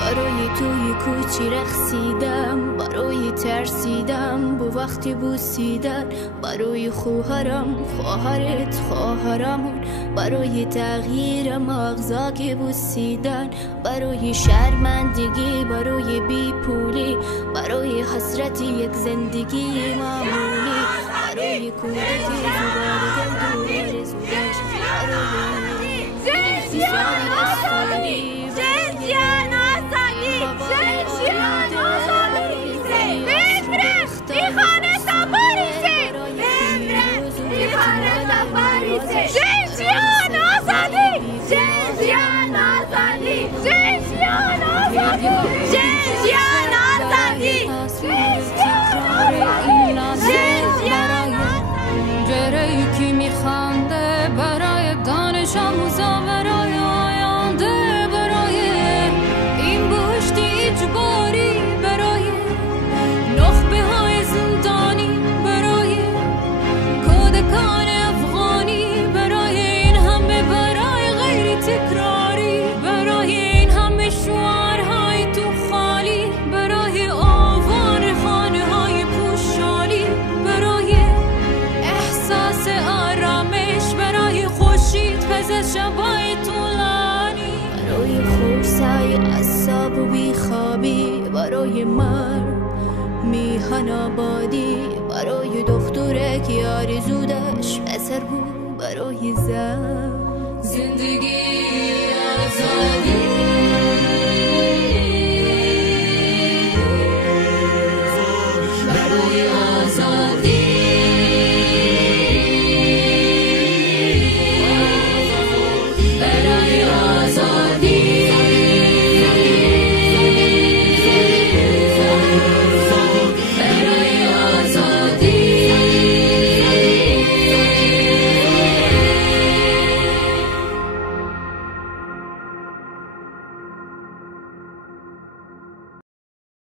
برای توی کوچی رقصیدم، برای ترسیدم با وقتی بوسیدن، برای خواهرم خواهرت خواهرمون، برای تغییر مغزا که بوسیدن، برای شرمندگی، برای بیپولی، برای حسرت یک زندگی معمولی، برای کودکی زبال دل دور زودش، برای افتیسان رسولی، جره‌ای که میخنده برای دانش آموزا، برای آینده، برای این بهشت اجباری، برای نخبه های زندانی، برای کودکان افغانی، برای این همه برای غیر تکراری، برای این همه شعرهای تو خالی، برای آوار خانه های پوشالی، برای احساس آرامش، برای خورشید پس شبای طولانی، برای خورسای عصاب و بیخوابی، برای مرد میهن آبادی، برای دختره که آرزودش پسر بود، برای زن زندگی آزادی.